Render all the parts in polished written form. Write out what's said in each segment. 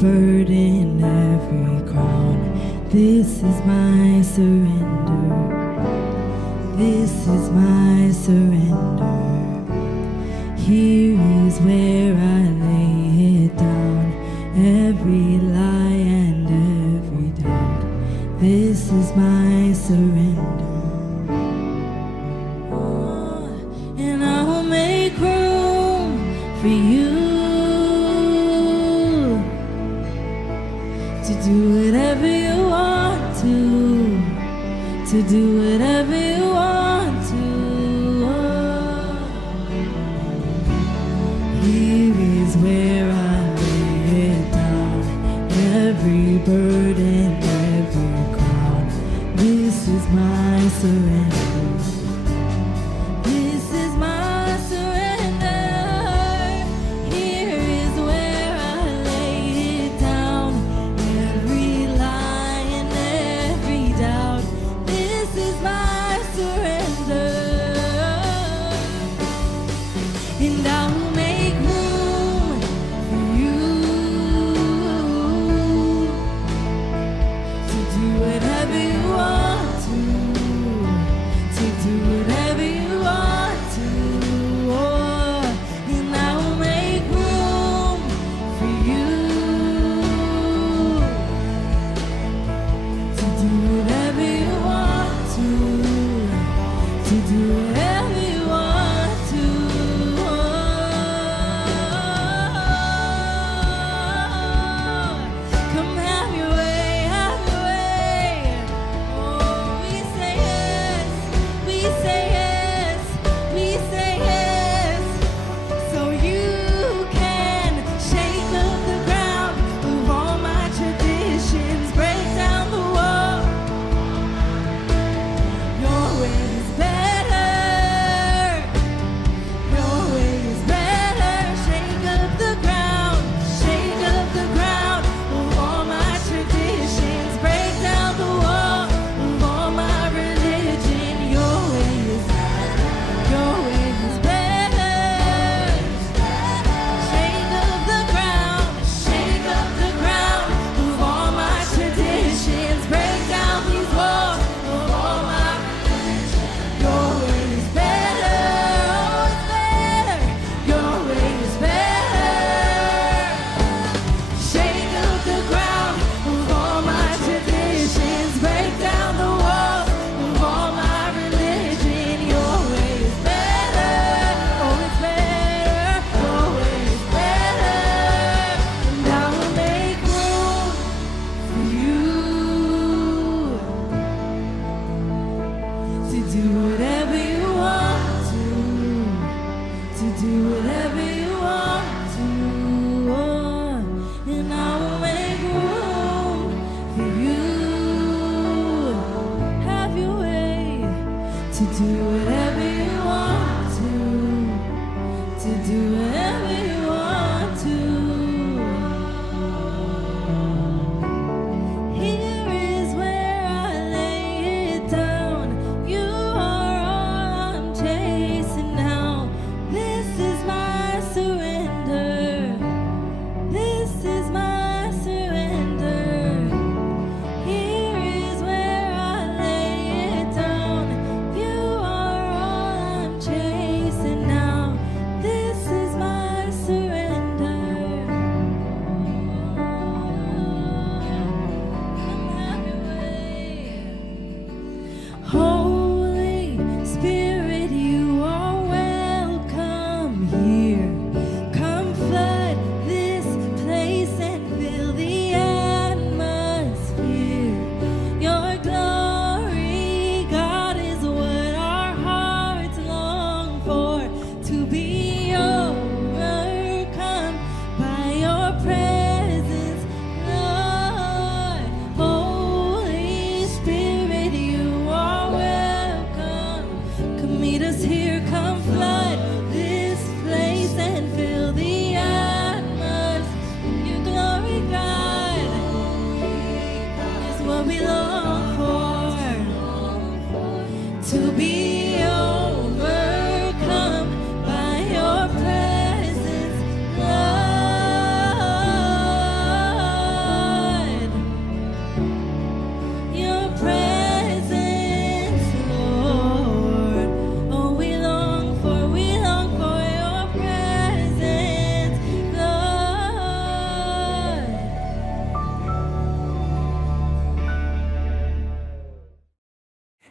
burden, every crown. This is my surrender. This is my surrender. Here is where I lay it down. Every lie and every doubt. This is my surrender. And I will make room for you to do whatever you want to do whatever you want to. Here is where I lay it down. Every burden, every crown. This is my surrender. This is my surrender. Here is where I lay it down. Every lie and every doubt. This is my surrender. And I will make room for you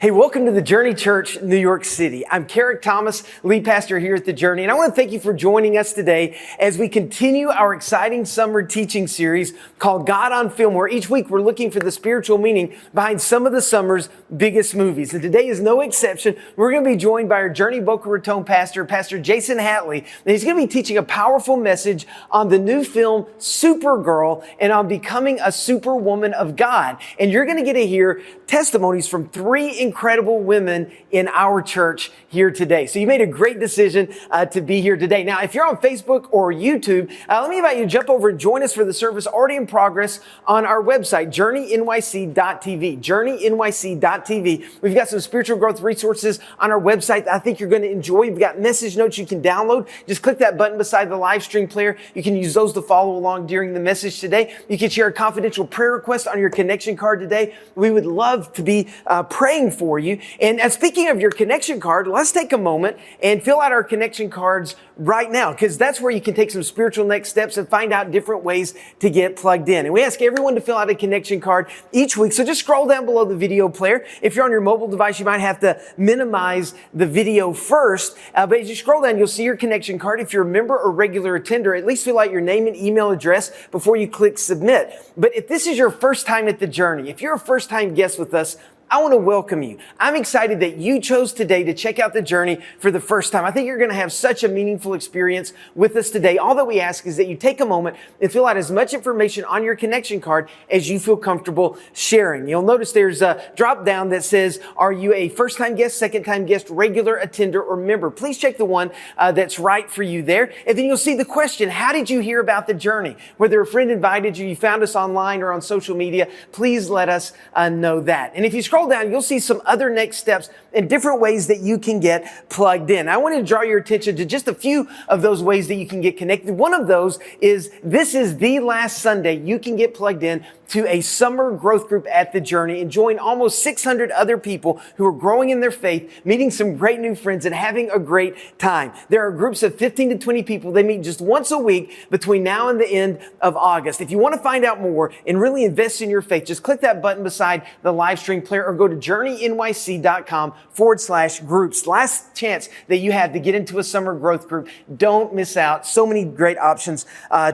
Hey, welcome to the Journey Church, New York City. I'm Carrick Thomas, lead pastor here at the Journey, and I want to thank you for joining us today as we continue our exciting summer teaching series called God on Film, where each week we're looking for the spiritual meaning behind some of the summer's biggest movies. And today is no exception. We're going to be joined by our Journey Boca Raton pastor, Pastor Jason Hatley, and he's going to be teaching a powerful message on the new film Supergirl and on becoming a superwoman of God. And you're going to get to hear testimonies from three incredible women in our church here today. So you made a great decision to be here today. Now, if you're on Facebook or YouTube, let me invite you to jump over and join us for the service already in progress on our website, journeynyc.tv, journeynyc.tv. We've got some spiritual growth resources on our website that I think you're going to enjoy. We've got message notes you can download. Just click that button beside the live stream player. You can use those to follow along during the message today. You can share a confidential prayer request on your connection card today. We would love to be praying for you. And speaking of your connection card, let's take a moment and fill out our connection cards right now, because that's where you can take some spiritual next steps and find out different ways to get plugged in. And we ask everyone to fill out a connection card each week. So just scroll down below the video player. If you're on your mobile device, you might have to minimize the video first. But as you scroll down, you'll see your connection card. If you're a member or regular attender, at least fill out your name and email address before you click submit. But if this is your first time at the Journey, if you're a first time guest with us, I want to welcome you. I'm excited that you chose today to check out the Journey for the first time. I think you're going to have such a meaningful experience with us today. All that we ask is that you take a moment and fill out as much information on your connection card as you feel comfortable sharing. You'll notice there's a drop down that says, are you a first-time guest, second-time guest, regular attender, or member? Please check the one that's right for you there. And then you'll see the question, how did you hear about the Journey? Whether a friend invited you, you found us online or on social media, please let us know that. And if you scroll down, you'll see some other next steps and different ways that you can get plugged in. I want to draw your attention to just a few of those ways that you can get connected. One of those is this is the last Sunday you can get plugged in to a summer growth group at the Journey and join almost 600 other people who are growing in their faith, meeting some great new friends, and having a great time. There are groups of 15 to 20 people. They meet just once a week between now and the end of August. If you want to find out more and really invest in your faith, just click that button beside the live stream player or go to journeynyc.com/groups. Last chance that you have to get into a summer growth group. Don't miss out. So many great options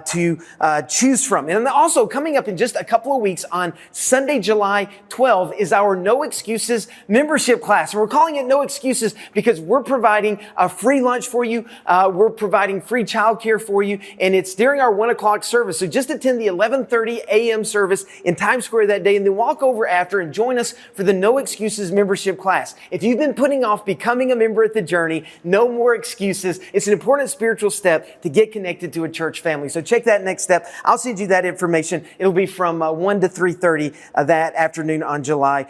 to choose from. And also coming up in just a couple of weeks on Sunday, July 12 is our No Excuses membership class. And we're calling it No Excuses because we're providing a free lunch for you. We're providing free childcare for you. And it's during our 1 o'clock service. So just attend the 11:30 a.m. service in Times Square that day and then walk over after and join us for the No Excuses membership class. If you've been putting off becoming a member at the Journey, no more excuses. It's an important spiritual step to get connected to a church family. So check that next step. I'll send you that information. It'll be from 1 to 3:30 that afternoon on July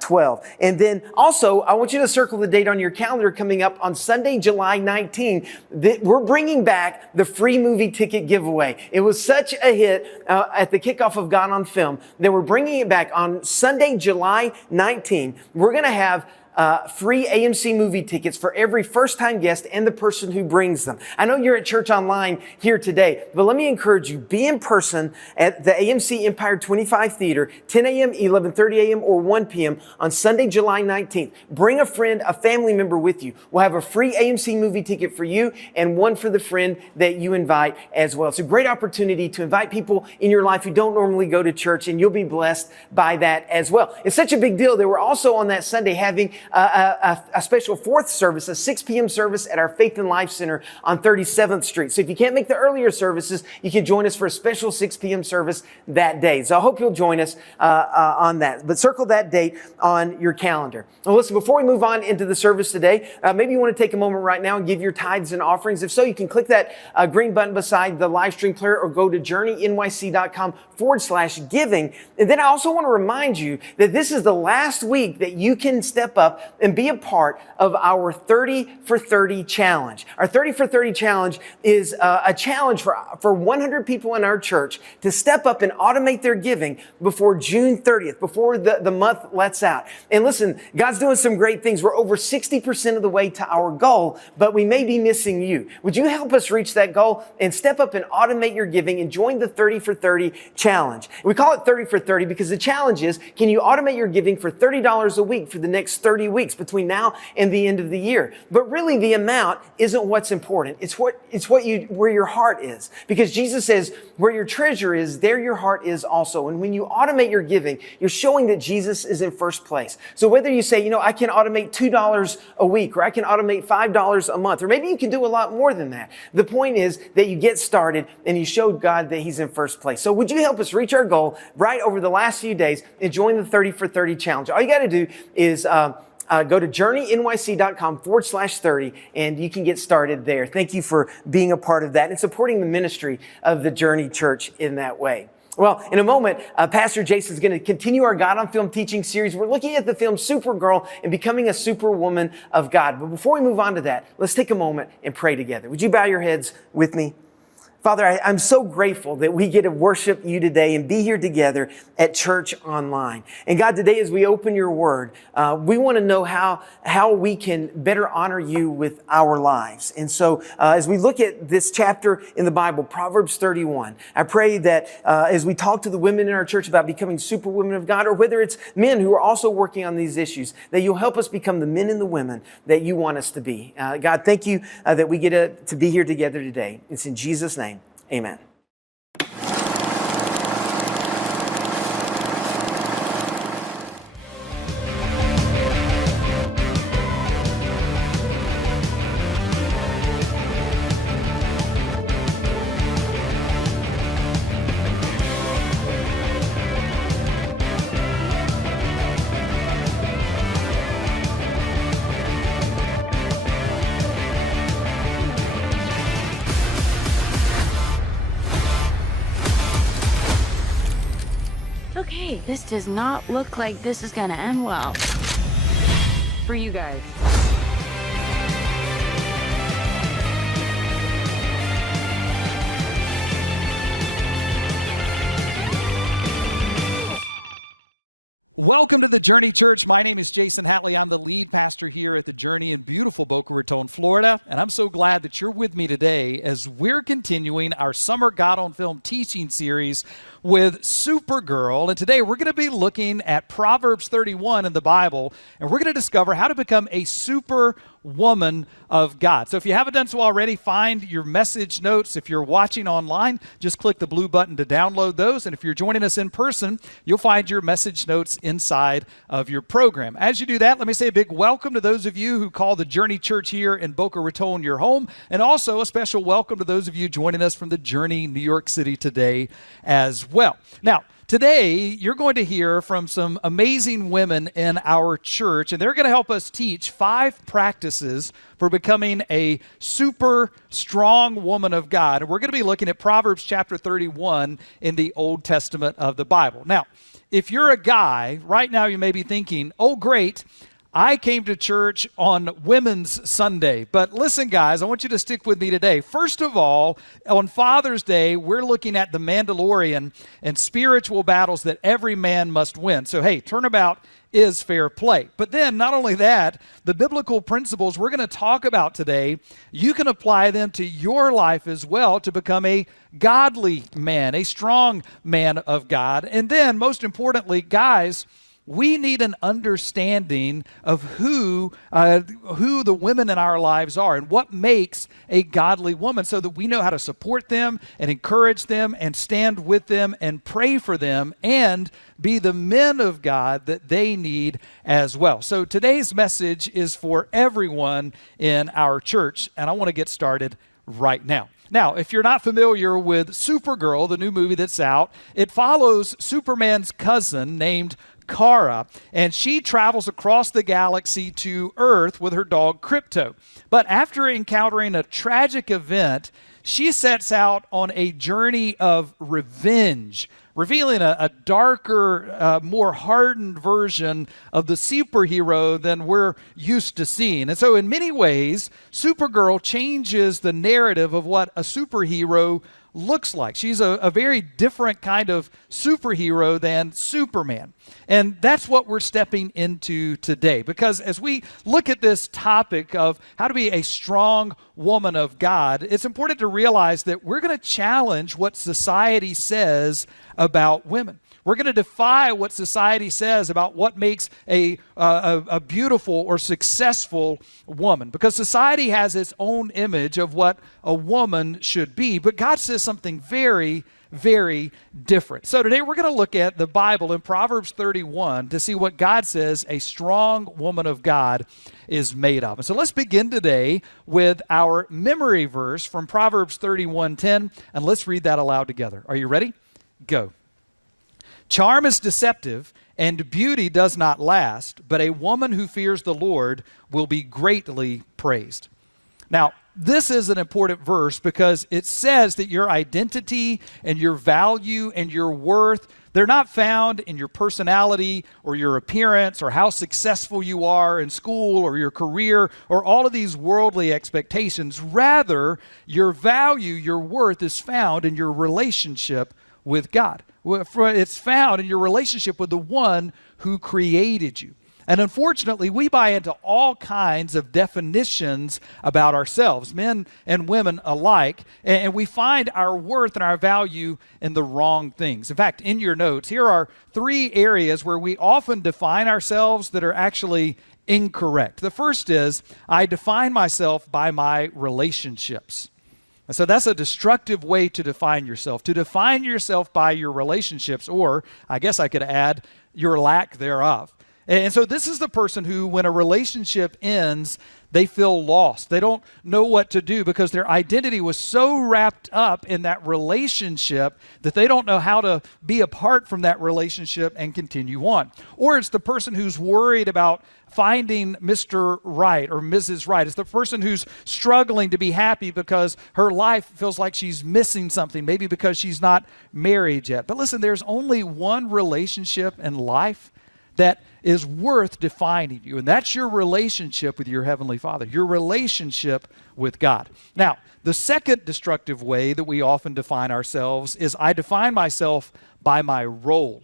12. And then also, I want you to circle the date on your calendar coming up on Sunday, July 19. We're bringing back the free movie ticket giveaway. It was such a hit at the kickoff of God on Film that we're bringing it back on Sunday, July 19. We're going to have free AMC movie tickets for every first-time guest and the person who brings them. I know you're at church online here today, but let me encourage you, be in person at the AMC Empire 25 Theater, 10 a.m., 11:30 a.m., or 1 p.m. on Sunday, July 19th. Bring a friend, a family member with you. We'll have a free AMC movie ticket for you and one for the friend that you invite as well. It's a great opportunity to invite people in your life who don't normally go to church, and you'll be blessed by that as well. It's such a big deal that we're also on that Sunday having a special fourth service, a 6 p.m. service at our Faith and Life Center on 37th Street. So if you can't make the earlier services, you can join us for a special 6 p.m. service that day. So I hope you'll join us on that. But circle that date on your calendar. Well, listen, before we move on into the service today, maybe you want to take a moment right now and give your tithes and offerings. If so, you can click that green button beside the live stream player or go to journeynyc.com/giving. And then I also want to remind you that this is the last week that you can step up up and be a part of our 30 for 30 challenge. Our 30 for 30 challenge is a challenge for 100 people in our church to step up and automate their giving before June 30th, before the month lets out. And listen, God's doing some great things. We're over 60% of the way to our goal, but we may be missing you. Would you help us reach that goal and step up and automate your giving and join the 30 for 30 challenge? We call it 30 for 30 because the challenge is, can you automate your giving for $30 a week for the next 30 weeks between now and the end of the year? But really the amount isn't what's important. It's where your heart is. Because Jesus says, where your treasure is, there your heart is also. And when you automate your giving, you're showing that Jesus is in first place. So whether you say, I can automate $2 a week, or I can automate $5 a month, or maybe you can do a lot more than that. The point is that you get started and you showed God that He's in first place. So would you help us reach our goal right over the last few days and join the 30 for 30 challenge? All you got to do is go to journeynyc.com/30 and you can get started there. Thank you for being a part of that and supporting the ministry of the Journey Church in that way. Well, in a moment, Pastor Jason is going to continue our God on Film teaching series. We're looking at the film Supergirl and becoming a superwoman of God. But before we move on to that, let's take a moment and pray together. Would you bow your heads with me? Father, I'm so grateful that we get to worship you today and be here together at Church Online. And God, today as we open your word, we want to know how we can better honor you with our lives. And so as we look at this chapter in the Bible, Proverbs 31, I pray that as we talk to the women in our church about becoming superwomen of God, or whether it's men who are also working on these issues, that you'll help us become the men and the women that you want us to be. God, thank you that we get to be here together today. It's in Jesus' name. Amen. Okay, this does not look like this is gonna end well for you guys. Welcome to the Journey Church. My name is Jason Hatley. I'm the lead pastor here at the Journey in beautiful Boca Raton, Florida. And I'm so glad that you're with me today as we're continuing our Summer God on Film teaching series with Supergirl. And today we're going to be looking at Proverbs 31 in the Bible, and we're going to discover how to become a superwoman of God. So if you haven't done so already, find your message notes. If you're watching online, just click the blue button to download those. And if you're joining us in person, you'll find your message notes inside of your program. As you do that, let me say a big welcome to those of you who call the Journey Church here in Boca Raton your home, and also a special welcome to those of you joining us from the Journey New York City today as well. Now, today, you're going to hear from some amazing women in our church, and they're going to help us teach 5 practices for becoming a super strong woman of God. And we're going to be looking at Proverbs chapter 31 in the Old Testament of the Bible. Now, if you're a guy, right now you may be thinking, oh, great, I came to church on Women's Sunday. But listen, guys, I want you to stick with me today. First of all, on Father's Day, we're looking at the Mandalorian and spiritual battles that every man must win. So, hey, turnabout is fair play. But then, not only that, the biblical principles we're going to talk about today, you can apply them to your life as well to become a godly man, a strong man of God. And then, most importantly, guys, we need an understanding of who the women in our lives are and what makes a godly woman, so that we know how to support them and encourage them and stand with them and pray for them and be the men of God that they need as well. So today's message is for everyone in our church, and I want to get started right now. Now, if you're not familiar with Supergirl, the new movie that's out, it follows Superman's cousin named Kara, and she travels across the galaxy to Earth with her dog Crypto. But after encountering a tragic event, she sets out on a journey of revenge revealing a darker, more hardened version of the superhero than we're used to seeing. And so in many ways, Supergirl changes the narrative of what a superhero looks like. She's a very different kind of superhero than Superman. And that's what we're stepping into today. Because as we look at this topic of how to be a strong woman of God, it's important to realize that we're going to challenge what society says about women. We're going to defy what society says about what makes a beautiful or successful woman, because society has its own image of what a woman should be, but God says something very, very different. So today we're going to look at the Bible in Proverbs 31 to see what God says a strong woman of God is made of. And so let's begin today with our memory verse from Proverbs 31:10, and let's read that aloud together. Are you ready? Go. Charm is deceptive, and beauty does not last, but a woman who fears the Lord will be greatly praised. Now, this is an important verse because it says that your identity and your value and your worth, they're not found in your personality or your appearance or how successful you are in school or your career or all of these worldly expectations. Rather, your value, your worth is found in your relationship with God. It's found in your relationship with the one who created you. And unfortunately, we buy into all kinds of definitions about ourselves, men and women alike, and we find our worth and our value in the wrong things. In fact, in your notes, here are 3 areas where we often define ourselves that are actually incorrect. The first is, I define myself by my relationships. And so that's a destructive way to define yourself by your relationships, or I guess I could add, your lack thereof. And so this is the person who, when a relationship ends, they feel lost. They don't know what to do because their identity was so wrapped up in that relationship that they don't know how to be apart from that relationship and continue on. Or it's the person who's worried about finding Mr. Right or Mrs. Right. It's the person who's struggling to be happy because her life feels like she's missing something, maybe because she's not married yet. But listen, there's only one relationship in life that is worth defining you, and that's your relationship with your Heavenly Father, your relationship with God. Now, the second destructive way that we often define ourselves is I define myself by my role.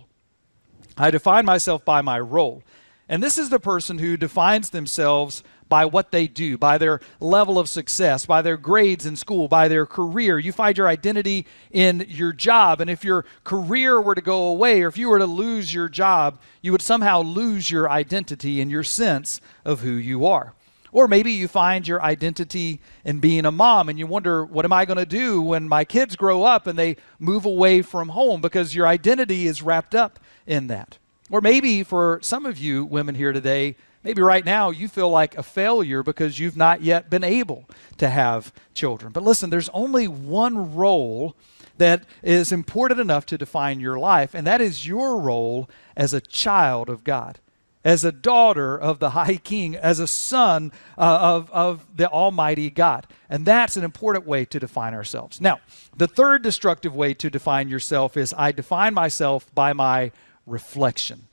I define myself by my role. And this is the person who defines themselves by what they do, by their level of success, by their grades in school, by their career. You find your identity in your job. And if your career were to go away, or if you were to lose your job, you would somehow lose your identity and your sense of who you are. Or maybe you find your identity in being a mom and you wonder, what am I going to do when my kids grow up and they move away from home? Because your identity is wrapped up in that. Or maybe for some of you women here today, maybe right now you feel like a failure because you've not yet been able to have children. But listen, there's only one role that is important enough to define your life, and that is your role as a child of God, as a daughter of the High King, as a son of the Almighty God. And that's an important way to define ourselves. Now, the third destructive way to define yourself is I define myself by my reflection.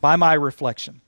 By my reflection.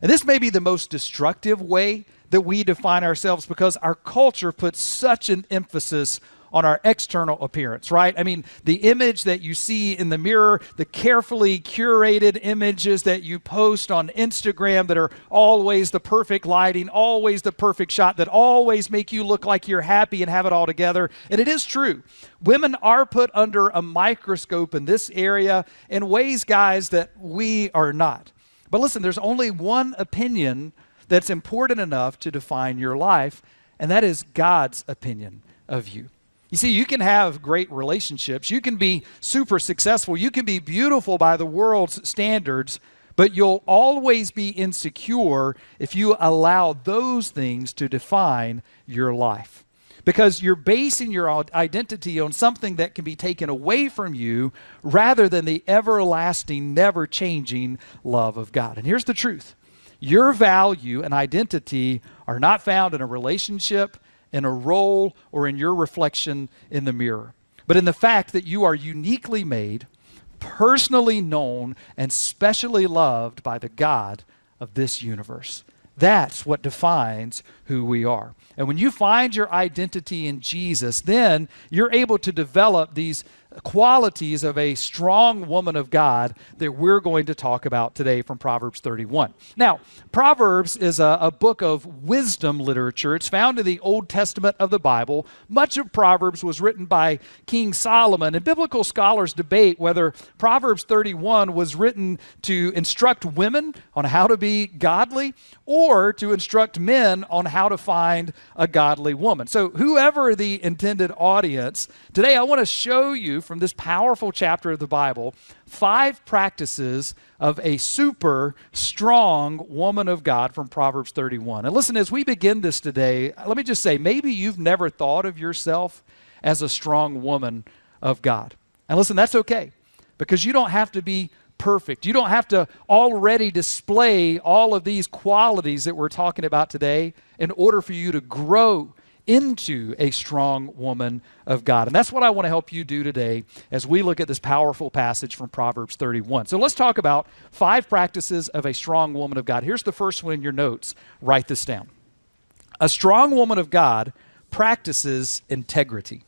And this may be the most destructive way that we define ourselves because our culture puts such an emphasis on our external appearance, right? I mean, the image that you see in the mirror, the carefully curated images that you post on Instagram that are always the perfect lighting, always the perfect shot, that always make you look like you're happy and have it all together. And it is true. Women are put under a microscope in this area in ways, guys, that we are not. But listen, there's only one opinion that's important enough to define your life, and that is God's opinion of you. You see, you can have great relationships. You can be super successful. You can be beautiful by the world's standards, but you'll always be insecure if you allow those things to define your life. Because you're basing your identity on something that can be taken away from you rather than the everlasting, never-changing love of God. And here's the truth. Your value and identity are not found in a relationship, in a role, or in your reflection in the mirror, but in the fact that you are uniquely made, personally known and specially loved by the God of this universe. That's what defines who we are. And when you find your identity in Jesus, then you're able to develop these qualities of a strong woman of God that we're going to talk about today from Proverbs 31. Now, Proverbs is a book of wisdom literature. It's found in the Old Testament of the Bible. Much of Proverbs was written by King Solomon, and biblical scholars debate whether Proverbs 31 was written to instruct women on how to be godly or to instruct men on how to find a godly woman. So whoever the intended audience, today I want to show you from this powerful chapter of the Bible 5 practices of a super strong woman of God from Proverbs 31. And listen, as we begin this today, let me just say, maybe you've never thought of yourself as a strong woman of God. And listen, that's okay, because you don't have to be perfect. You don't have to already display all of these qualities that we're talking about today in order for you to grow into a strong woman of God. And that's what I want to help you do today as we look at this powerful passage from Proverbs 31. So let's talk about 5 practices of a strong woman of God. Here's the first one in your notes. Write this down. A strong woman of God practices integrity.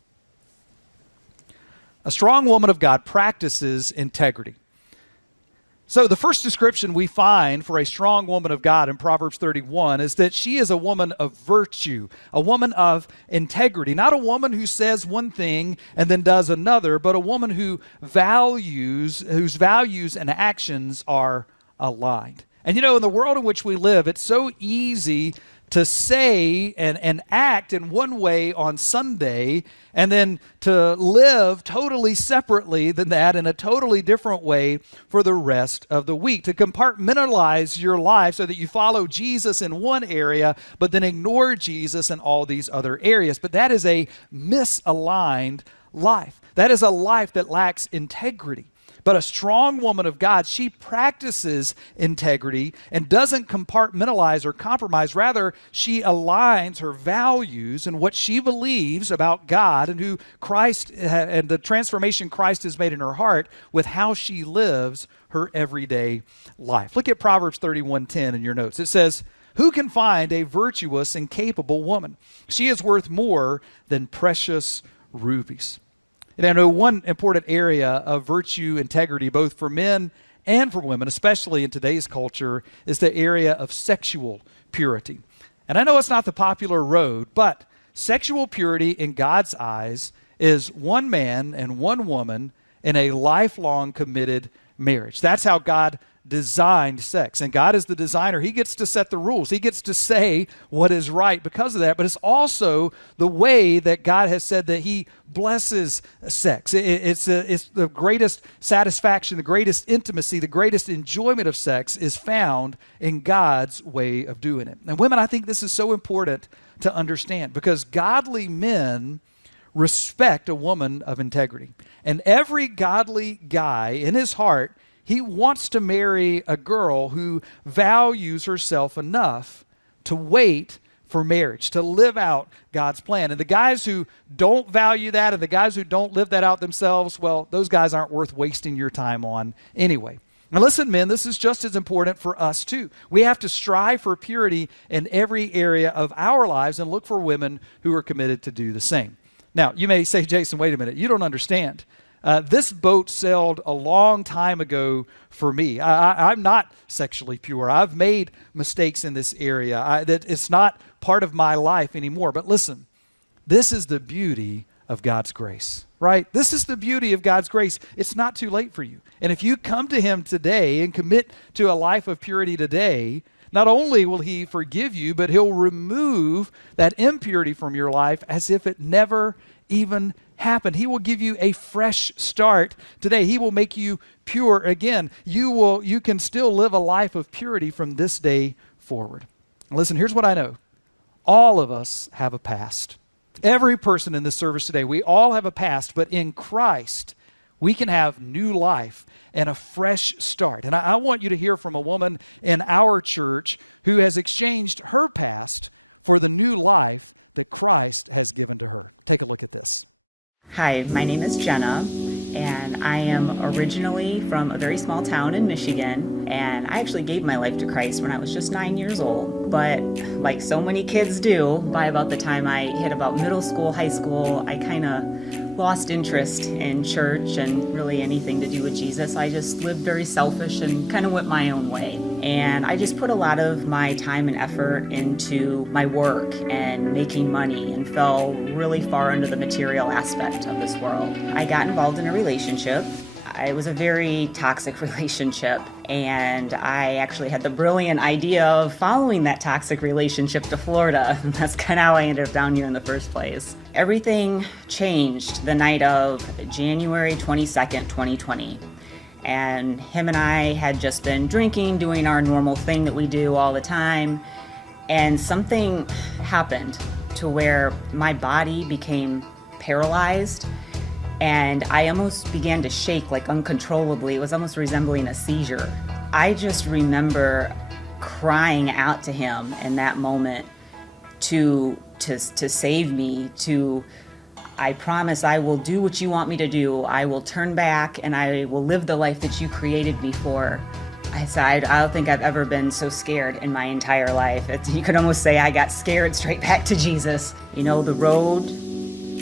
A strong woman of God practices integrity. So the first description we find for a strong woman of God in Proverbs 31 is that she is a woman of virtue, a woman of integrity, not a woman who says one thing and then does another, but a woman whose values and actions are aligned. And you know, in the world in which we live, it's so easy to say and act in one way on Sunday and then to live totally separately than that in a totally different way for the rest of the week. To compartmentalize your life so that you follow Jesus in one area but then ignore Jesus in all these other areas. But that is a misaligned life. That is a life that lacks integrity. But a strong woman of God, she practices integrity and doesn't compartmentalize or compromise. Rather, she aligns her values and what she believes about God and who Christ and the transformation Christ has made in her heart with how she lives her everyday life. Look at Proverbs 31:10 in your notes. It says, "Who can find a virtuous and capable woman? She is worth more than precious rubies." And I know one important area of virtue, integrity, both for men and for women, especially in today's culture, is the area of sexual purity. And I know it's not the popular road, but sexual purity in God's eyes is one man and one woman in a lifelong committed marriage. That's how God designed sex. And God is the designer. He gets to set the rules. He gets to say what is right because of that. But it's also the way that God has said that he blesses sex. It's the greatest satisfaction, the greatest intimacy, the greatest enjoyment of sex is found in God's way of doing it. And women, I think this is so important to understand because godly men respect a woman of integrity. And every godly guy in his heart, he wants to marry a girl who values herself enough to wait for marriage, to live out God's plan. And the guys who don't value that and the guys who don't live that out themselves, well, those guys aren't worth wasting your time on anyway. Now listen, men, this is just as important for us too. We have to strive for purity in every area of our lives and look for women who are committed to do the same. Now, you may say, Jason, wait a minute, you don't understand. This boat sailed a long time ago for me. I'm not sexually pure. I've made mistakes in this area. That it's not part of my life anymore. But listen, this is the beauty of God's grace, right? This is the beauty of God's grace. It's not too late for you. And if you come to him today and commit to a life of purity today, not only will he forgive you, but he'll remove that impurity from your life as if it never even happened. He will give you a fresh start today. He will make you pure again. You can still live a life of purity from this day forward. Listen, here's what I know. All of us have a past. Every person in this service today, we all have a past, but in Christ, we can have new life and a fresh start. And I want you to hear from a woman in our church who has exchanged her past for the new life that Christ has given to her. Take a look at this. Hi, my name is Jenna, and I am originally from a very small town in Michigan, and I actually gave my life to Christ when I was just 9 years old. But like so many kids do, by about the time I hit about middle school, high school, I kind of lost interest in church and really anything to do with Jesus. I just lived very selfish and kind of went my own way. And I just put a lot of my time and effort into my work and making money and fell really far into the material aspect of this world. I got involved in a relationship. It was a very toxic relationship, and I actually had the brilliant idea of following that toxic relationship to Florida. That's kind of how I ended up down here in the first place. Everything changed the night of January 22nd, 2020. And him and I had just been drinking, doing our normal thing that we do all the time, and something happened to where my body became paralyzed. And I almost began to shake like uncontrollably. It was almost resembling a seizure. I just remember crying out to him in that moment to save me, I promise I will do what you want me to do. I will turn back and I will live the life that you created me for. I said, I don't think I've ever been so scared in my entire life. You could almost say I got scared straight back to Jesus. You know, the road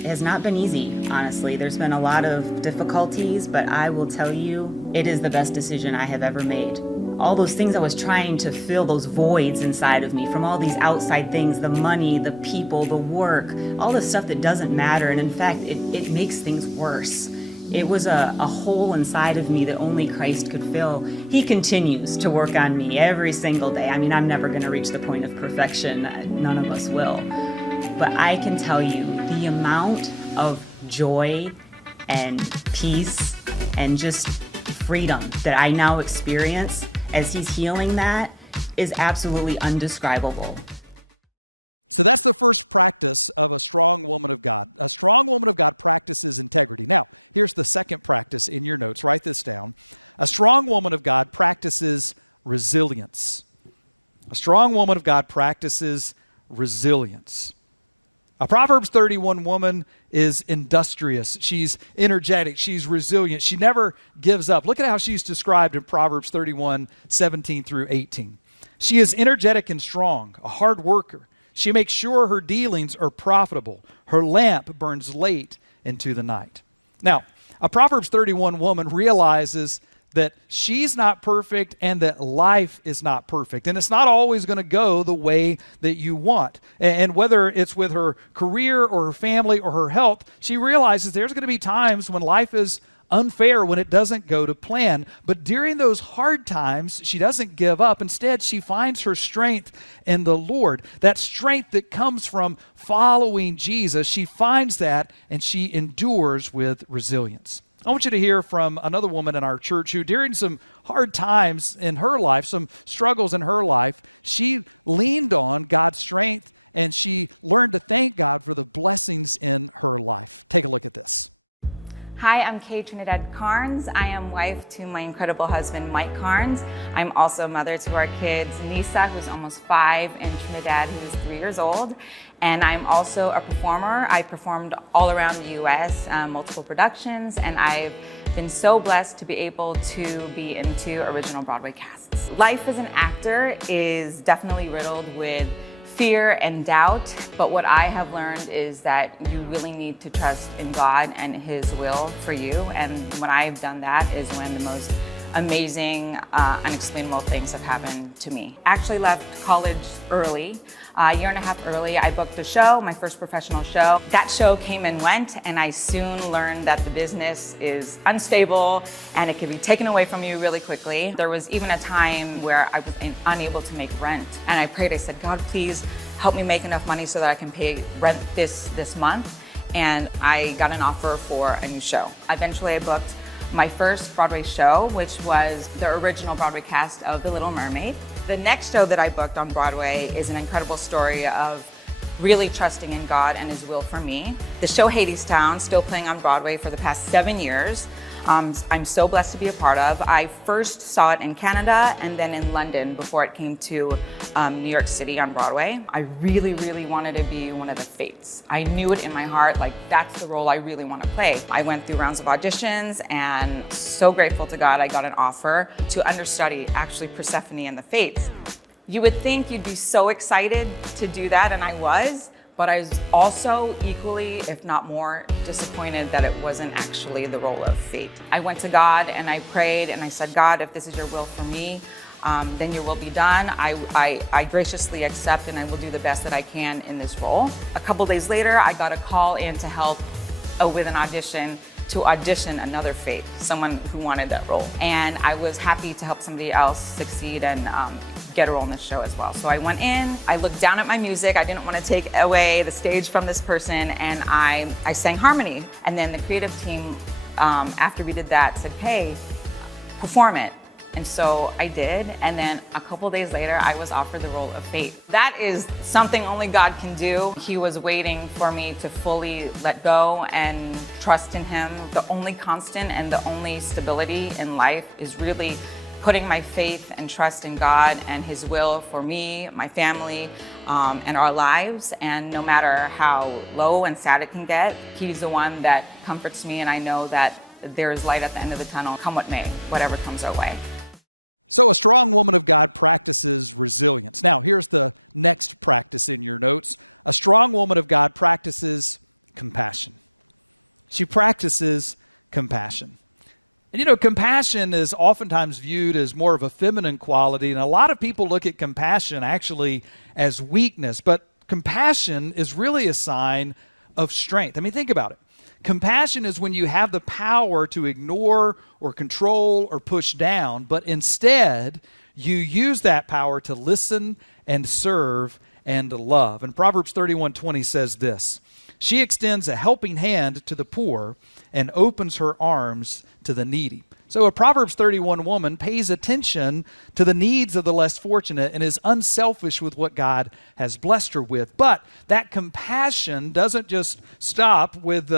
has not been easy, honestly. There's been a lot of difficulties, but I will tell you, it is the best decision I have ever made. All those things I was trying to fill, those voids inside of me from all these outside things, the money, the people, the work, all the stuff that doesn't matter. And in fact, it makes things worse. It was a hole inside of me that only Christ could fill. He continues to work on me every single day. I mean, I'm never going to reach the point of perfection. None of us will. But I can tell you the amount of joy and peace and just freedom that I now experience as he's healing that is absolutely undescribable. So that's the first practice of a strong woman of God. A strong woman of God practices integrity. Now, here's the second practice in your notes. Write this down. A strong woman of God practices resilience. A strong woman of God practices resilience. A Proverbs 31 woman is industrious. She's energetic. She's resilient. She never gives up. Look at how she's described in Proverbs 31, 17 through 18. She is energetic and strong, a hard worker. She makes sure her dealings are profitable. Her lamp burns late into the night. Now, a Proverbs 31 woman realizes that she's not perfect and that life is not perfect. And it's not always going to go the way that you want. And whether it's with her career or her family or her health, she realizes there's going to be times when life is unfair, when it doesn't go to plan. But during those hard times, she doesn't give up. Instead, she finds her strength in the Lord. That strength that comes from following Jesus, she finds that and she endures with resilience. I want you to hear from another woman in our church who, during some hard times in her life, some struggles in her life, she leaned on God's strength and she learned to thank God for the blessings in her life. Take a look at this. Hi, I'm Kay Trinidad Carnes. I am wife to my incredible husband, Mike Carnes. I'm also mother to our kids, Nisa, who's almost 5, and Trinidad, who's 3 years old. And I'm also a performer. I performed all around the U.S., multiple productions, and I've been so blessed to be able to be into original Broadway casts. Life as an actor is definitely riddled with fear and doubt, but what I have learned is that you really need to trust in God and His will for you. And when I've done that is when the most amazing, unexplainable things have happened to me. Actually left college early, a year and a half early. I booked a show, my first professional show. That show came and went, and I soon learned that the business is unstable and it can be taken away from you really quickly. There was even a time where I was unable to make rent, and I prayed. I said, God, please help me make enough money so that I can pay rent this month. And I got an offer for a new show. Eventually I booked my first Broadway show, which was the original Broadway cast of The Little Mermaid. The next show that I booked on Broadway is an incredible story of really trusting in God and His will for me. The show Hadestown, still playing on Broadway for the past 7 years. I'm so blessed to be a part of. I first saw it in Canada and then in London before it came to New York City on Broadway. I really, really wanted to be one of the Fates. I knew it in my heart, like that's the role I really want to play. I went through rounds of auditions and so grateful to God I got an offer to understudy actually Persephone and the Fates. You would think you'd be so excited to do that, and I was. But I was also equally, if not more, disappointed that it wasn't actually the role of Fate. I went to God and I prayed and I said, God, if this is your will for me, then your will be done. I graciously accept and I will do the best that I can in this role. A couple days later, I got a call in to help with an audition to audition another Fate, someone who wanted that role. And I was happy to help somebody else succeed and get a role in this show as well. So I went in, I looked down at my music, I didn't want to take away the stage from this person, and I sang harmony. And then the creative team, after we did that, said, hey, perform it. And so I did, and then a couple days later, I was offered the role of Fate. That is something only God can do. He was waiting for me to fully let go and trust in Him. The only constant and the only stability in life is really putting my faith and trust in God and His will for me, my family, and our lives. And no matter how low and sad it can get, He's the one that comforts me, and I know that there is light at the end of the tunnel, come what may, whatever comes our way. So a strong woman of God practices resilience. Now, here's the next practice in your notes. A strong woman of God practices compassion. She practices compassion. And you know, compassion is oftentimes viewed as more of a feminine quality, and a lot of people look at compassion actually as weakness, but compassion is really a sign of strength. I mean, think about it. Compassion is when you have the power to ignore or control or push down, but instead you use that power to listen and serve and to love. And Proverbs 31:20 says this, she extends a helping hand to the poor and opens her arms to the needy. So a Proverbs 31 woman pays attention to the needs of the less fortunate and is unselfish with what God has blessed her with. But that compassion doesn't just stop with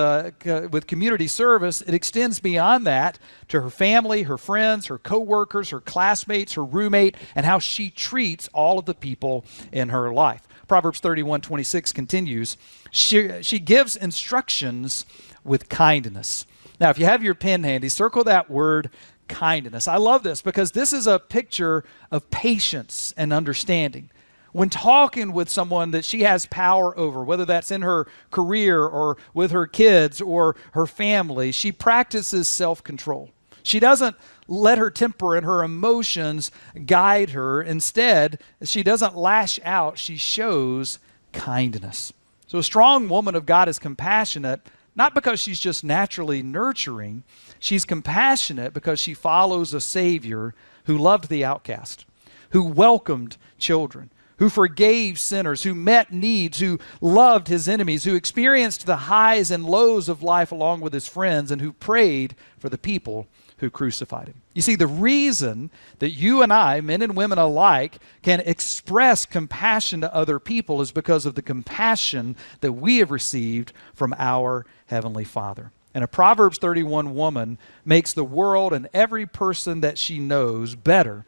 community service. It extends beyond that to her family, her friends, her coworkers, her classmates, her roommate, and how she treats all of the people in her life. Proverbs 31:26 continues, she gives instructions with kindness. Now, if you have your pen handy, circle that word kindness. I love this because this is a picture of patience and understanding. When talking with someone that she has power over, whether that's in her career or with her kids or her family, she practices self-control. She doesn't let her temper and her emotions guide her. Instead, she doesn't lash out. She shows kindness. So a strong woman of God is compassionate, not because she's just naturally nurturing. She's compassionate because she follows a Savior who loved the outcast, who welcomed children, who forgave sinners, who met needs, who loved his enemies, who experienced the highs and lows of life along with his friends, and who prayed for the people who crucified him. You see, the reason that you and I, men and women alike, can express compassion to other people is because of the compassion that we have received from our Heavenly Father. And a Proverbs 31 woman makes the world and every person that she knows better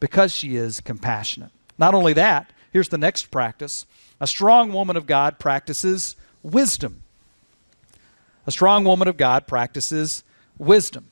because she is compassionate. Not only that, here's the next practice. A strong woman of God practices wisdom. A strong woman of God practices wisdom.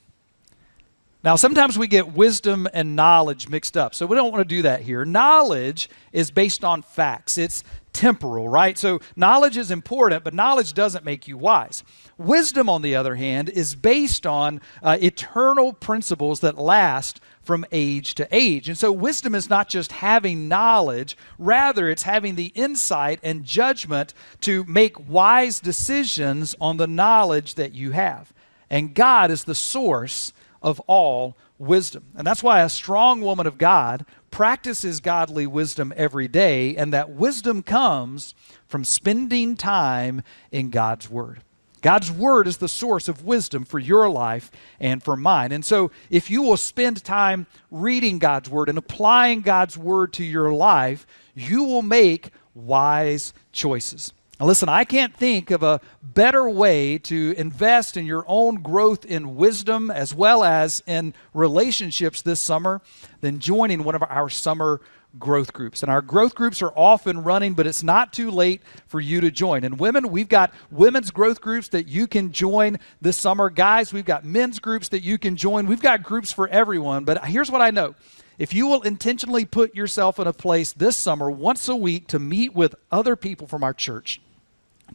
Now, sometimes we get wisdom and knowledge mixed up, so we don't want to do that here. Knowledge is based on facts. It's temporal, right? So knowledge is important, but knowledge doesn't make you wise. Wisdom, on the other hand, is based on eternal principles that last from age to age. And so wisdom is not just having knowledge, rather it's having the insight and judgment to make wise decisions on the knowledge that you have. And God is the source of all wisdom. And that's why a strong woman of God practices godly wisdom every day, and that wisdom comes from spending time in God's Word. God's Word is the source of wisdom for your life and for mine. And so if you will spend time reading God's Word and applying God's Word to your life, you will make wise choices. Now listen, I can't think of a better way to invest in your own growth in wisdom as well as in relationships this summer than joining one of our summer growth groups. And our growth groups are off and running, but it's not too late for you to join. And women, we've got women's growth groups that you can join this summer. Guys, we've got men's groups that you can join. We've got groups for everyone. But here's what I know. If you will intentionally put yourself in a place this summer once a week to meet with other people from our church,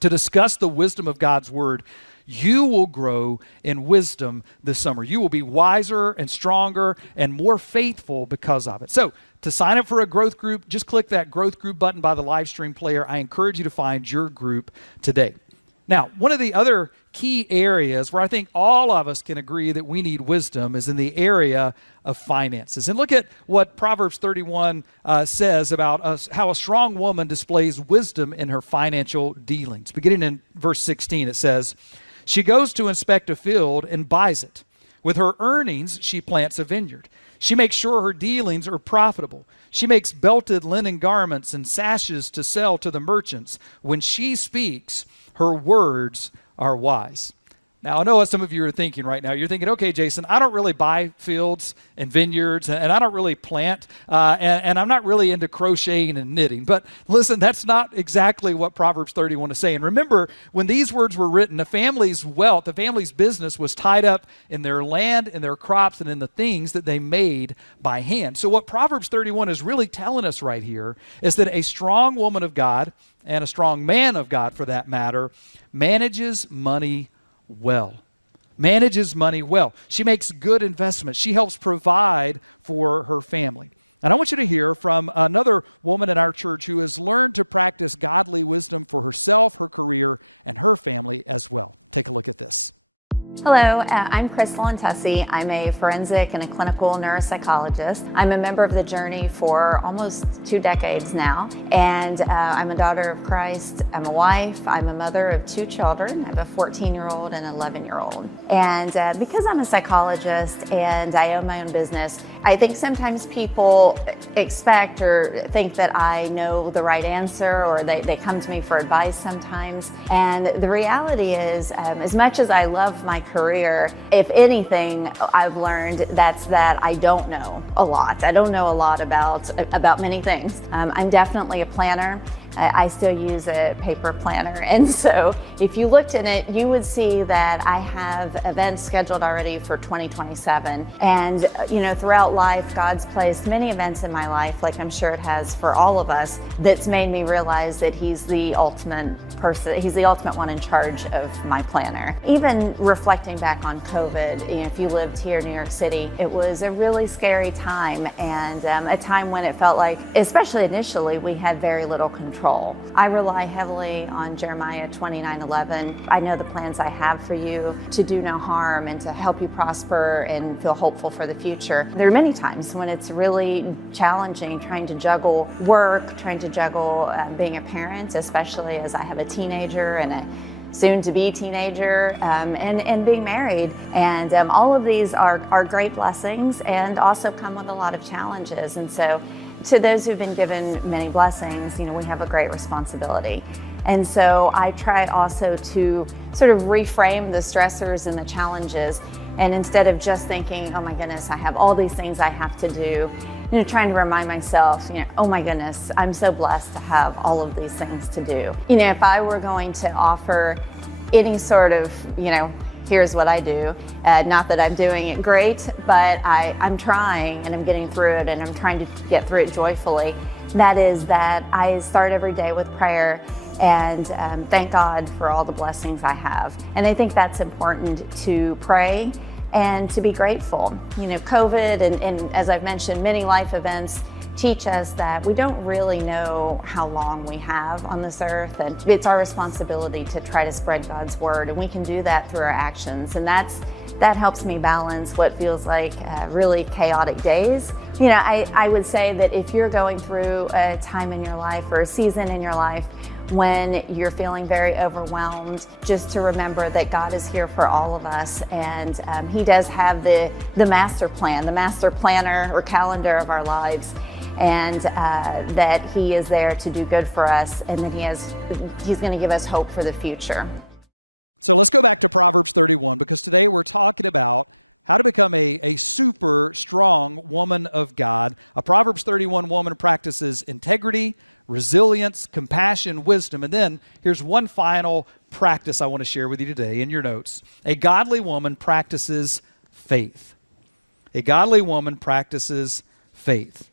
to discuss the wisdom of God's word, you will grow in wisdom this summer. You will be wiser and stronger and more faithful because of it. So to sign up for a growth group, just click that growth group button by the live stream player. I encourage you to find your group today. Now, one of the other key areas where I think all of us can agree that we need wisdom is in the area of finances. And look at what Proverbs 31 says about how a strong woman displays wisdom in her financial dealings. Beginning in verse 16, it says, "She goes to inspect a field and buys it. With her earnings, she plants a vineyard. She makes sure her dealings are profitable. She makes belted linen garments and sashes to sell to the merchants. When she speaks, her words are wise." Now, I know what some of you are thinking right now. You're thinking, okay, Jason, I don't really buy fields and vineyards, and I don't really plant, and I'm not really into crocheting and knitting. But listen, that's not exactly what Proverbs 31 is saying. Remember, when these words were written, a family's wealth, a family's business was tied up in their land, in their crops, and in the things that they made by hand. So what Proverbs 31 is really telling us right here is that a strong woman of God, and a strong man of God for that matter, manages money well. Manages money well. She makes good investments. She helps provide for her family. And I want you to hear from another woman in our church who has learned to practice godly wisdom for herself, her career, and her family as well. Take a look at this. Hello, I'm Crystal Tessie. I'm a forensic and a clinical neuropsychologist. I'm a member of the Journey for almost 2 decades now, and I'm a daughter of Christ. I'm a wife. I'm a mother of 2 children. I have a 14-year-old and an 11-year-old. And because I'm a psychologist and I own my own business, I think sometimes people expect or think that I know the right answer, or they come to me for advice sometimes. And the reality is, as much as I love my career, if anything, I've learned that I don't know a lot. I don't know a lot about many things. I'm definitely a planner. I still use a paper planner, and so if you looked in it, you would see that I have events scheduled already for 2027. And throughout life, God's placed many events in my life, like I'm sure it has for all of us, that's made me realize that He's the ultimate person. He's the ultimate one in charge of my planner. Even reflecting back on COVID, if you lived here in New York City, it was a really scary time, and a time when it felt like, especially initially, we had very little control. I rely heavily on Jeremiah 29:11. I know the plans I have for you, to do no harm and to help you prosper and feel hopeful for the future. There are many times when it's really challenging trying to juggle work, trying to juggle being a parent, especially as I have a teenager and a soon-to-be teenager, and being married. And all of these are great blessings and also come with a lot of challenges. And so to those who've been given many blessings, we have a great responsibility. And so I try also to sort of reframe the stressors and the challenges. And instead of just thinking, oh my goodness, I have all these things I have to do, trying to remind myself, oh my goodness, I'm so blessed to have all of these things to do. If I were going to offer any sort of, here's what I do. Not that I'm doing it great, but I'm trying and I'm getting through it, and I'm trying to get through it joyfully. That is that I start every day with prayer and thank God for all the blessings I have. And I think that's important, to pray and to be grateful. COVID and as I've mentioned, many life events teach us that we don't really know how long we have on this earth, and it's our responsibility to try to spread God's word, and we can do that through our actions. And that helps me balance what feels like really chaotic days. I would say that if you're going through a time in your life or a season in your life when you're feeling very overwhelmed, just to remember that God is here for all of us, and He does have the master plan, the master planner or calendar of our lives, and that He is there to do good for us, and that He's going to give us hope for the future. So let's go back to Proverbs 31, because today we're talking about how to become a super strong woman of God. A Proverbs 31 woman practices integrity, resilience, compassion, wisdom. And then here's one final practice I want to share with you today in your notes. A godly woman practices faith. A godly woman practices faith.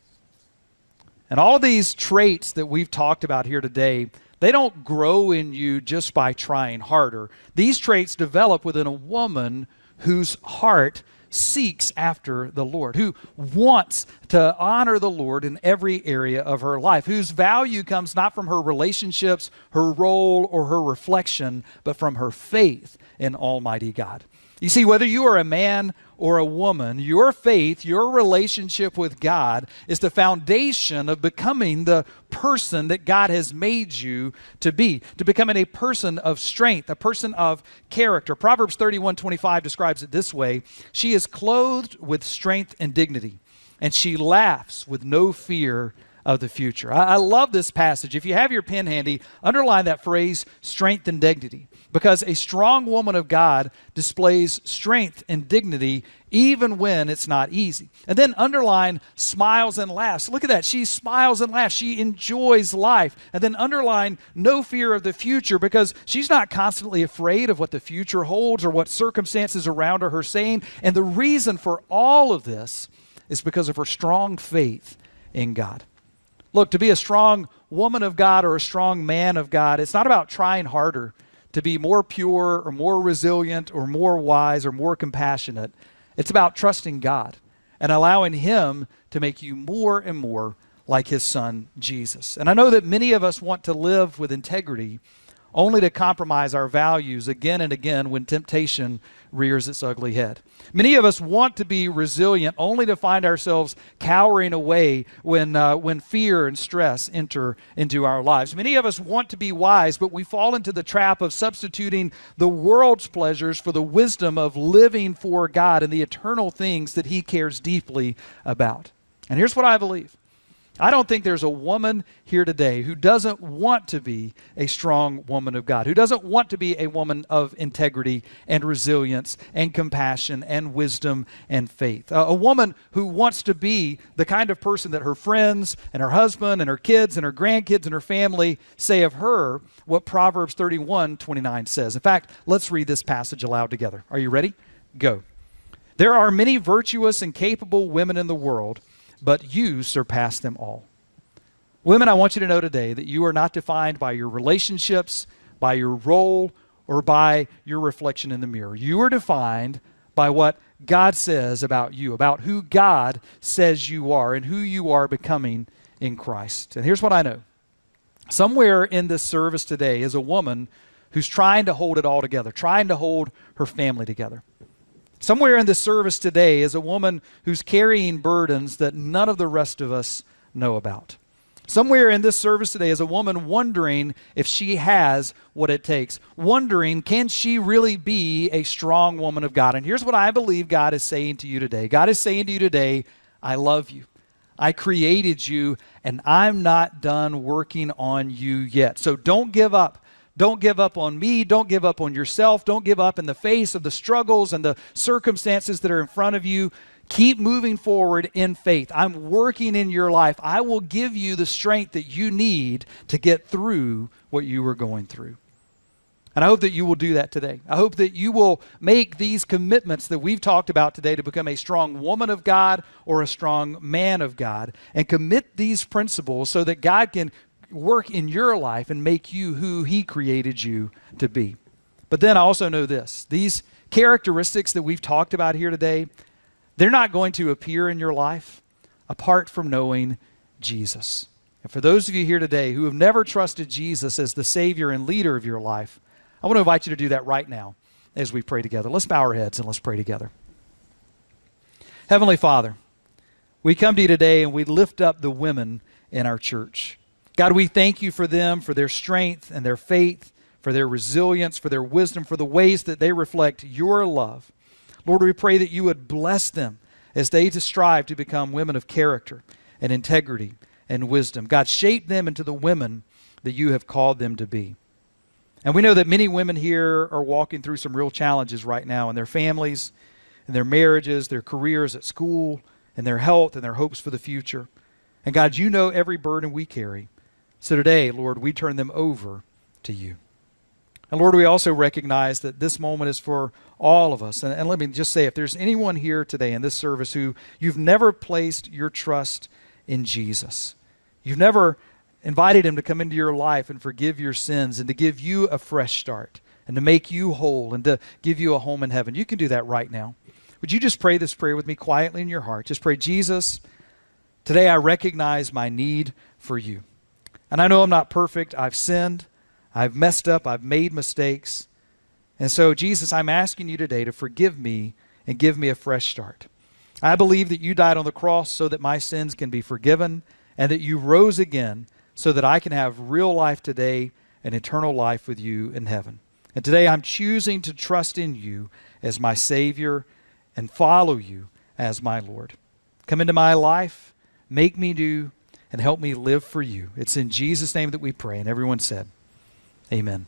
And all of these traits that we've talked about here today, they don't grow in you just by trying harder. These traits develop within a woman whose heart seeks after the Lord, who wants to honor the Lord in every area of her life, whose value comes not from her relationships, her role, or her reflection, but from her faith in Almighty God. You see, whether you are a man or a woman, your faith, your relationship with God is the foundation of becoming the person that God has made you to be, to becoming a person of strength, a person of character. Proverbs 31:25 describes it this way: she is clothed with strength and dignity, and she laughs with no fear of the future. I love this passage. If you have your pen handy, underline that phrase, strength and dignity, because a strong woman of God displays strength and dignity even when it's not easy. And then underline smiles and laughs. Look at that. She smiles and laughs. She enjoys life. And then underline no fear of the future, because she's not constantly afraid of what the future holds or what circumstances around her are saying. And the reason for all of this is because of her strong faith in God. Look, to be a strong woman of God or a strong man of God, it's not about trying harder to be more pure or more resilient or more wise or more compassionate. It's about trusting God and allowing Him to make you more and more like His Son, Jesus. And I know that many of us want to live with integrity only to compromise our values again and again when temptation rears its ugly head. Many of us want to be resilient only to find ourselves cowering away when fear and stress enter into our lives. Many of us want to be wise, but we fall into the trap of substituting the world's pleasures for the wisdom of living for God and the eternal things that He cares deeply about. And here's what I believe. I don't think there's a woman here today who doesn't want to be a strong woman of God, who doesn't want to be a woman of integrity and resilience and compassion and wisdom and faith. A woman who wants to be the kind of person that her friends and her husband and her kids and her grandkids and her family say of her what Proverbs 31:29 says. In fact, let's read this passage aloud together. Are you ready? Go. There are many virtuous and capable women in the world, but you surpass them all. Women, I want you to know today that you are not defined by your relationships, by your role, or by your reflection in the mirror. You are defined by what God says about you, about who God says you are and who you are becoming in Christ. And here's what I know. Somewhere in this service today is a woman who's trying to hold it all together, trying to hold her family together. Somewhere in this service today is a woman who's carrying burdens that none of the rest of us know about. Somewhere in this service today is a woman wondering if she has what it takes, wondering, can she really be a strong woman of God? And here's what I believe God is saying to you today. God is saying to you today, I love you. I created you, and I'm not done working on you yet. So don't give up. Don't give up on me. Don't give up on yourself. Don't give up in the face of the struggles and the circumstances that are in front of you. Keep moving forward in faith. I'm working in your life. I will give you the strength that you need to get through what you were going through. And I hope that you will do that today. I hope that you will make these commitments that we've talked about today to become a strong woman of God or a strong man of God, and commit these principles so that God can work in your life and make you who He created you to be. But then I also know this. These characteristics that we've talked about here today, they're not going to appear in your life apart from knowing Jesus. And for those of you here today who have never trusted Jesus as the Savior and leader of your life, I want to invite you to do that right now as we pray together. Let's bow our heads and let's pray together. Heavenly Father, we come to you today and we lift up the women in our church. God, we thank you for them, for their strength and their faith, for their resilience, for their wisdom, for the ways that they reflect your love. Lord, we pray that you would bless them as they strive to become women of character and integrity and wisdom. God, shape them into the women that you have called them to be. And we know that many women here are walking through some real challenges right now in their families, in their marriages, their careers at school, in their health and their hopes for the future. And God, you know every burden we carry. So today, Lord, we turn them over to you. And Lord, we also recognize that this moment is for all of us. And let me just say, if there's anyone here today in this service who you've never placed your trust in Jesus, you've never invited him to come into your life and forgive your sins and to give you a fresh start and to make you whole and to give you a home in heaven, you can do that right now. Would you just pray this prayer with me quietly in your heart? Just pray, Jesus, today I recognize my need for you. And I know I'm not perfect. I've sinned. I've messed up. I've made mistakes. And so, Jesus, I'm asking you today to forgive me and give me a fresh start. I believe that you died on the cross so that my sins can be forgiven and that you rose again so that I can have real life today and eternal life with you in heaven. And today I'm choosing to trust in you as my Savior and follow you as my Lord. Come into my life, make me new, and help me live for you. It's in Jesus' name that we pray. And everyone said, amen.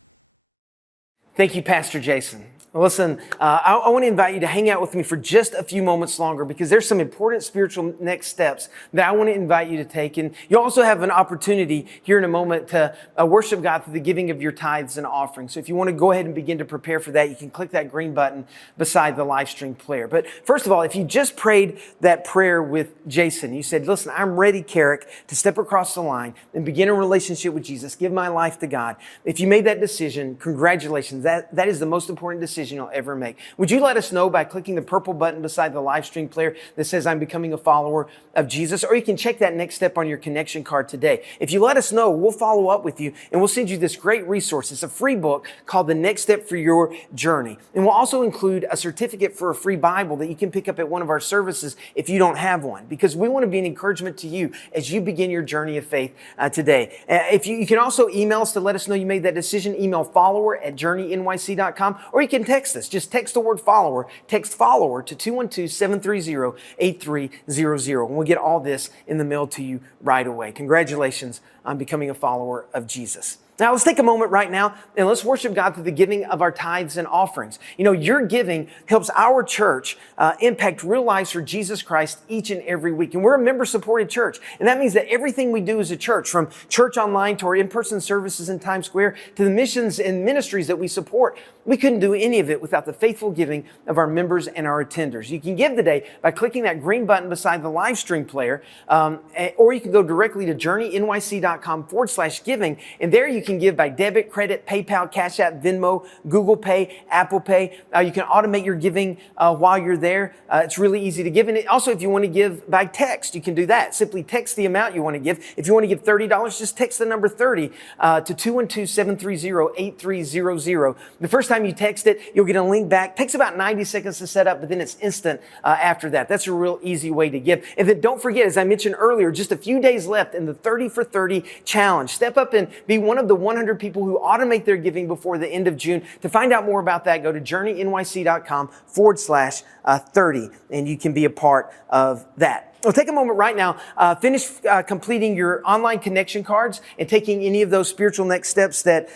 Thank you, Pastor Jason. Listen, I want to invite you to hang out with me for just a few moments longer because there's some important spiritual next steps that I want to invite you to take. And you also have an opportunity here in a moment to worship God through the giving of your tithes and offerings. So if you want to go ahead and begin to prepare for that, you can click that green button beside the live stream player. But first of all, if you just prayed that prayer with Jason, you said, listen, I'm ready, Carrick, to step across the line and begin a relationship with Jesus, give my life to God. If you made that decision, congratulations. That is the most important decision you'll ever make. Would you let us know by clicking the purple button beside the live stream player that says I'm becoming a follower of Jesus? Or you can check that next step on your connection card today. If you let us know, we'll follow up with you and we'll send you this great resource. It's a free book called The Next Step for Your Journey. And we'll also include a certificate for a free Bible that you can pick up at one of our services if you don't have one, because we want to be an encouragement to you as you begin your journey of faith today. If you can also email us to let us know you made that decision. Email follower@journeynyc.com, or you can text us. Just text the word follower. Text follower to 212-730-8300. And we'll get all this in the mail to you right away. Congratulations on becoming a follower of Jesus. Now, let's take a moment right now and let's worship God through the giving of our tithes and offerings. You know, your giving helps our church impact real lives for Jesus Christ each and every week. And we're a member-supported church. And that means that everything we do as a church, from church online to our in-person services in Times Square to the missions and ministries that we support, we couldn't do any of it without the faithful giving of our members and our attenders. You can give today by clicking that green button beside the live stream player, or you can go directly to journeynyc.com/giving, and there you can give by debit, credit, PayPal, Cash App, Venmo, Google Pay, Apple Pay. You can automate your giving while you're there. It's really easy to give. And also, if you want to give by text, you can do that. Simply text the amount you want to give. If you want to give $30, just text the number 30 to 212-730-8300. The first time you text it, you'll get a link back. It takes about 90 seconds to set up, but then it's instant after that. That's a real easy way to give. And then don't forget, as I mentioned earlier, just a few days left in the 30 for 30 challenge. Step up and be one of the 100 people who automate their giving before the end of June. To find out more about that, go to journeynyc.com/30, and you can be a part of that. Well, take a moment right now, finish completing your online connection cards and taking any of those spiritual next steps that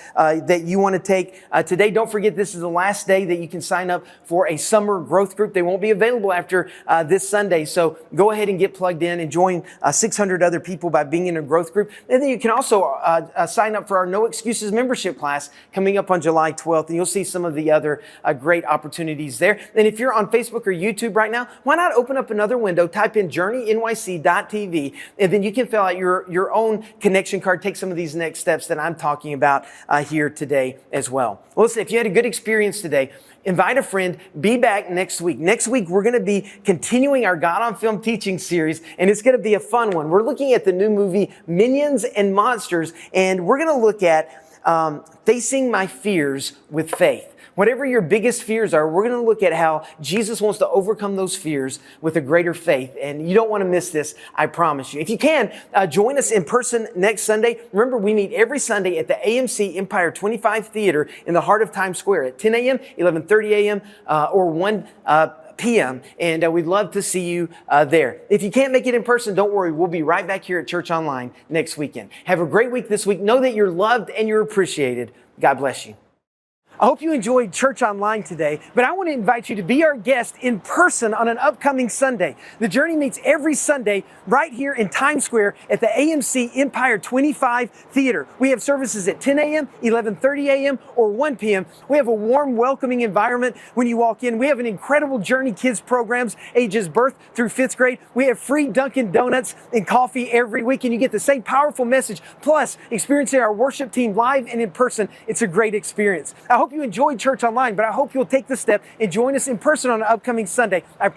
you want to take today. Don't forget, this is the last day that you can sign up for a summer growth group. They won't be available after this Sunday, so go ahead and get plugged in and join 600 other people by being in a growth group. And then you can also sign up for our No Excuses membership class coming up on July 12th, and you'll see some of the other great opportunities there. And if you're on Facebook or YouTube right now, why not open up another window, type in journeynyc.tv, and then you can fill out your own connection card, take some of these next steps that I'm talking about here today as well. Well, listen, if you had a good experience today, invite a friend, be back next week. Next week, we're going to be continuing our God on Film teaching series, and it's going to be a fun one. We're looking at the new movie Minions and Monsters, and we're going to look at facing my fears with faith. Whatever your biggest fears are, we're going to look at how Jesus wants to overcome those fears with a greater faith. And you don't want to miss this, I promise you. If you can, join us in person next Sunday. Remember, we meet every Sunday at the AMC Empire 25 Theater in the heart of Times Square at 10 a.m., 11:30 a.m., or 1 p.m. And we'd love to see you there. If you can't make it in person, don't worry. We'll be right back here at Church Online next weekend. Have a great week this week. Know that you're loved and you're appreciated. God bless you. I hope you enjoyed Church Online today, but I want to invite you to be our guest in person on an upcoming Sunday. The Journey meets every Sunday right here in Times Square at the AMC Empire 25 Theater. We have services at 10 a.m., 11:30 a.m., or 1 p.m. We have a warm, welcoming environment when you walk in. We have an incredible Journey Kids programs, ages birth through 5th grade. We have free Dunkin' Donuts and coffee every week, and you get the same powerful message, plus experiencing our worship team live and in person. It's a great experience. I hope you enjoyed Church Online, but I hope you'll take the step and join us in person on an upcoming Sunday. I